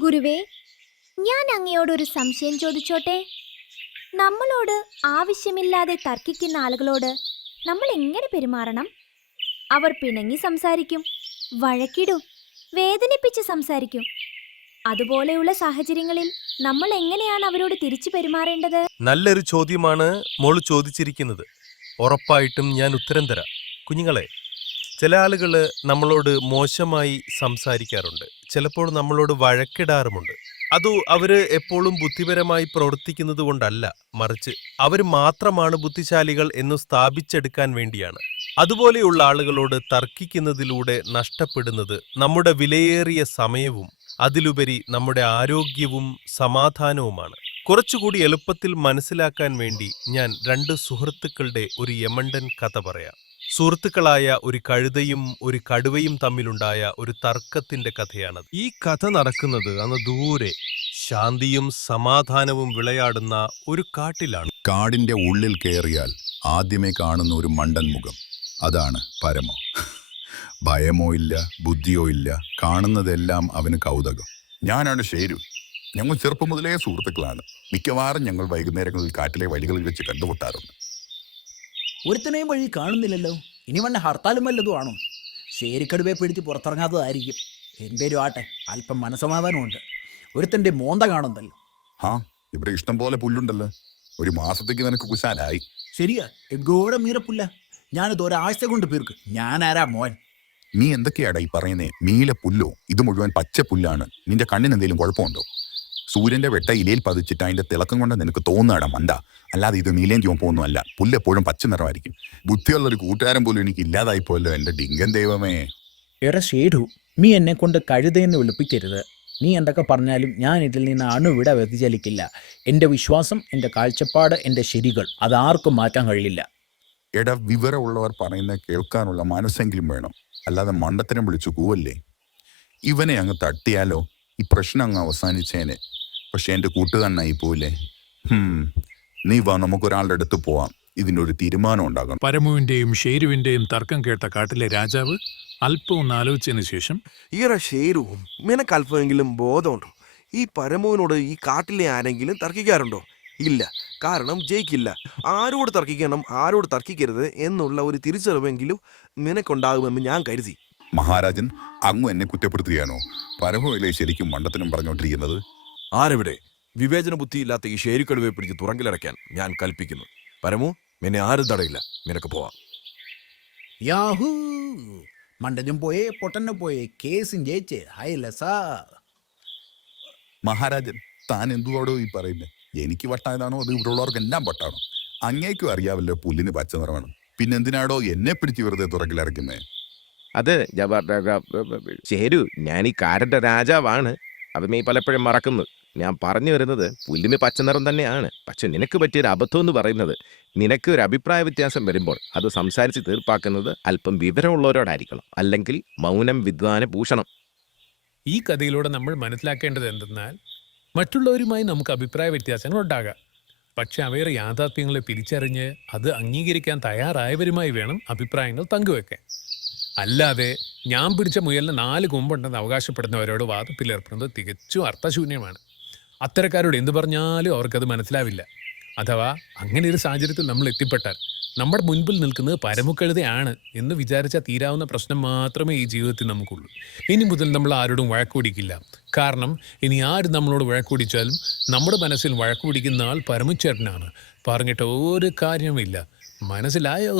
ഗുരുവേ, ഞാൻ അങ്ങയോടൊരു സംശയം ചോദിച്ചോട്ടെ? നമ്മളോട് ആവശ്യമില്ലാതെ തർക്കിക്കുന്ന ആളുകളോട് നമ്മൾ എങ്ങനെ പെരുമാറണം? അവർ പിണങ്ങി സംസാരിക്കും, വഴക്കിടും, വേദനിപ്പിച്ച് സംസാരിക്കും. അതുപോലെയുള്ള സാഹചര്യങ്ങളിൽ നമ്മൾ എങ്ങനെയാണ് അവരോട് തിരിച്ചു പെരുമാറേണ്ടത്? നല്ലൊരു ചോദ്യമാണ് മോള് ചോദിച്ചിരിക്കുന്നത്. ഉറപ്പായിട്ടും ഞാൻ ഉത്തരം തരാം. കുഞ്ഞുങ്ങളെ, ചില ആളുകൾ നമ്മളോട് മോശമായി സംസാരിക്കാറുണ്ട്. ചിലപ്പോൾ നമ്മളോട് വഴക്കിടാറുമുണ്ട്. അവര് എപ്പോഴും ബുദ്ധിപരമായി പ്രവർത്തിക്കുന്നത് കൊണ്ടല്ല, മറിച്ച് അവര് മാത്രമാണ് ബുദ്ധിശാലികൾ എന്ന് സ്ഥാപിച്ചെടുക്കാൻ വേണ്ടിയാണ്. അതുപോലെയുള്ള ആളുകളോട് തർക്കിക്കുന്നതിലൂടെ നഷ്ടപ്പെടുന്നത് നമ്മുടെ വിലയേറിയ സമയവും അതിലുപരി നമ്മുടെ ആരോഗ്യവും സമാധാനവുമാണ്. കുറച്ചുകൂടി എളുപ്പത്തിൽ മനസ്സിലാക്കാൻ വേണ്ടി ഞാൻ രണ്ട് സുഹൃത്തുക്കളുടെ ഒരു യമണ്ടൻ കഥ പറയാം. സുഹൃത്തുക്കളായ ഒരു കഴുതയും ഒരു കടുവയും തമ്മിലുണ്ടായ ഒരു തർക്കത്തിന്റെ കഥയാണത്. ഈ കഥ നടക്കുന്നത് അങ്ങ് ദൂരെ ശാന്തിയും സമാധാനവും വിളയാടുന്ന ഒരു കാട്ടിലാണ്. കാടിന്റെ ഉള്ളിൽ കയറിയാൽ ആദ്യമേ കാണുന്ന ഒരു മണ്ടൻ മുഖം, അതാണ് പരമോ. ഭയമോ ഇല്ല, ബുദ്ധിയോ ഇല്ല, കാണുന്നതെല്ലാം അവന് കൗതുകം. ഞാനാണ് ഷേരു. ഞങ്ങൾ ചെറുപ്പം മുതലേ സുഹൃത്തുക്കളാണ്. മിക്കവാറും ഞങ്ങൾ വൈകുന്നേരങ്ങളിൽ കാട്ടിലെ വഴികളിൽ വെച്ച് കണ്ടുമുട്ടാറുണ്ട്. ഒരുത്തനെയും വഴി കാണുന്നില്ലല്ലോ. ഇനി വന്ന ഹർത്താലും വല്ലതും ആണോ? ശേരിക്കടുവയെ പിടിച്ച് പുറത്തിറങ്ങാത്തതായിരിക്കും. എന്തേലും ആട്ടെ, അല്പം മനസമാധാനമുണ്ട്. ഒരുത്തൻ്റെ മോന്ത കാണുന്നല്ലോ. ഇവിടെ ഇഷ്ടം പോലെ പുല്ലുണ്ടല്ലോ. ഒരു മാസത്തേക്ക് നിനക്ക് കുശാലായി. ശരിയാ, എഗോടെ മീറപ്പുല്ല. ഞാനിത് ഒരാഴ്ച കൊണ്ട് തീർക്ക്. ഞാനാരാ മോൻ? നീ എന്തൊക്കെയാടാ ഈ പറയുന്നേ? മീല പുല്ലോ? ഇത് മുഴുവൻ പച്ച പുല്ലാണ്. നിന്റെ കണ്ണിന് എന്തെങ്കിലും കുഴപ്പമുണ്ടോ? സൂര്യന്റെ വെട്ട ഇലയിൽ പതിച്ചിട്ട് അതിന്റെ തിളക്കം കൊണ്ട് നിനക്ക് തോന്നുകടാ മണ്ട. അല്ലാതെ ഇത് നീലയും ചുവപ്പൊന്നും അല്ല. പുല്ല് എപ്പോഴും പച്ച നിറമായിരിക്കും. ബുദ്ധിയുള്ളൊരു കൂട്ടുകാരൻ പോലും എനിക്ക് ഇല്ലാതായിപ്പോയല്ലോ എൻ്റെ ഡിങ്കൻ ദൈവമേ. എറെ ഷേഡു, നീ എന്നെ കൊണ്ട് കഴുതയെന്ന് വിളിപ്പിക്കരുത്. നീ എന്തൊക്കെ പറഞ്ഞാലും ഞാൻ ഇതിൽ നിന്ന് അണുവിട വ്യതിചലിക്കില്ല. എൻ്റെ വിശ്വാസം, എൻ്റെ കാഴ്ചപ്പാട്, എൻ്റെ ശരികൾ അതാർക്കും മാറ്റാൻ കഴിയില്ല. എടാ, വിവരമുള്ളവർ പറയുന്നത് കേൾക്കാനുള്ള മനസ്സെങ്കിലും വേണം. അല്ലാതെ മണ്ടത്തരം വിളിച്ചു കൂവല്ലേ. ഇവനെ അങ്ങ് തട്ടിയാലോ ഈ പ്രശ്നം അങ്ങ് അവസാനിച്ചേനെ. പക്ഷെ എൻ്റെ കൂട്ടുകാരനായി പോവില്ലേ. നീ വാ, നമുക്കൊരാളുടെ അടുത്ത് പോവാം. ഇതിനൊരു തീരുമാനം ഉണ്ടാകണം. പരമുവിന്റെയും ഷേരുവിന്റെയും തർക്കം കേട്ട കാട്ടിലെ രാജാവ് അല്പം ഒന്ന് ആലോചിച്ചതിന് ശേഷം, ഈറ ഷേരുവും നിനക്ക് അല്പമെങ്കിലും ബോധമുണ്ടോ? ഈ പരമുവിനോട് ഈ കാട്ടിലെ ആരെങ്കിലും തർക്കിക്കാറുണ്ടോ? ഇല്ല. കാരണം ജയിക്കില്ല. ആരോട് തർക്കിക്കണം, ആരോട് തർക്കിക്കരുത് എന്നുള്ള ഒരു തിരിച്ചറിവെങ്കിലും നിനക്കുണ്ടാകുമെന്ന് ഞാൻ കരുതി. മഹാരാജൻ, അങ്ങ് എന്നെ കുറ്റപ്പെടുത്തുകയാണോ? പരമയിലെ ശരിക്കും മണ്ടത്തിനും പറഞ്ഞുകൊണ്ടിരിക്കുന്നത്. ആരെവിടെ? വിവേചന ബുദ്ധിയില്ലാത്ത ഈ ഷേരിക്കടുവയെ പിടിച്ച് തുറങ്കിലടയ്ക്കാൻ ഞാൻ കൽപ്പിക്കുന്നു. പരമു, നിന്നെ ആരും തടയില്ല. നിനക്ക് പോവാം. യാഹൂ, മണ്ടനും പോയേ, പൊട്ടനും പോയേ, കേസും ജയിച്ച്. ഹൈലസാ. മഹാരാജൻ, താൻ എന്തുവാടോ ഈ പറയുന്നത്? എനിക്ക് വട്ടായതാണോ അത് ഇവിടെയുള്ളവർക്കെല്ലാം വട്ടാണോ? അങ്ങേക്കും അറിയാവല്ലോ പുല്ലിന് പച്ച നിറമാണ്. പിന്നെന്തിനാടോ എന്നെ പിടിച്ച് വെറുതെ തുറക്കിലിറക്കുന്നേ? അത് ശരു, ഞാൻ ഈ കാരന്റെ രാജാവാണ്. അത് നീ പലപ്പോഴും മറക്കുന്നു. ഞാൻ പറഞ്ഞു വരുന്നത് പുല്ലിന് പച്ചനിറം തന്നെയാണ്. പക്ഷെ നിനക്ക് പറ്റിയൊരു അബദ്ധം എന്ന് പറയുന്നത്, നിനക്ക് ഒരു അഭിപ്രായ വ്യത്യാസം വരുമ്പോൾ അത് സംസാരിച്ച് തീർപ്പാക്കുന്നത് അല്പം വിവരമുള്ളവരോടായിരിക്കണം. അല്ലെങ്കിൽ മൗനം വിദ്വാന ഭൂഷണം. ഈ കഥയിലൂടെ നമ്മൾ മനസ്സിലാക്കേണ്ടത് എന്തെന്നാൽ, മറ്റുള്ളവരുമായി നമുക്ക് അഭിപ്രായ വ്യത്യാസങ്ങൾ ഉണ്ടാകാം. പക്ഷെ അവയുടെ യാഥാർത്ഥ്യങ്ങളെ തിരിച്ചറിഞ്ഞ് അത് അംഗീകരിക്കാൻ തയ്യാറായവരുമായി വേണം അഭിപ്രായങ്ങൾ പങ്കുവെക്കാൻ. അല്ലാതെ ഞാൻ പിടിച്ച മുയലിന് 4 കൊമ്പുണ്ടെന്ന് അവകാശപ്പെടുന്നവരോട് വാദത്തിലേർപ്പെടുന്നത് തികച്ചും അർത്ഥശൂന്യമാണ്. അത്തരക്കാരോട് എന്തു പറഞ്ഞാലും അവർക്കത് മനസ്സിലാവില്ല. അഥവാ അങ്ങനെ ഒരു സാഹചര്യത്തിൽ നമ്മൾ എത്തിപ്പെട്ടാൽ നമ്മുടെ മുൻപിൽ നിൽക്കുന്നത് പരമുക്കഴുതയാണ് എന്ന് വിചാരിച്ചാൽ തീരാവുന്ന പ്രശ്നം മാത്രമേ ഈ ജീവിതത്തിൽ നമുക്കുള്ളൂ. ഇനി മുതൽ നമ്മൾ ആരോടും വഴക്കുപിടിക്കില്ല. കാരണം ഇനി ആര് നമ്മളോട് വഴക്കുപിടിച്ചാലും നമ്മുടെ മനസ്സിൽ വഴക്കുപിടിക്കുന്ന ആൾ പരമുച്ചേട്ടനാണ്. പറഞ്ഞിട്ട് ഒരു കാര്യമില്ല. മനസ്സിലായോ?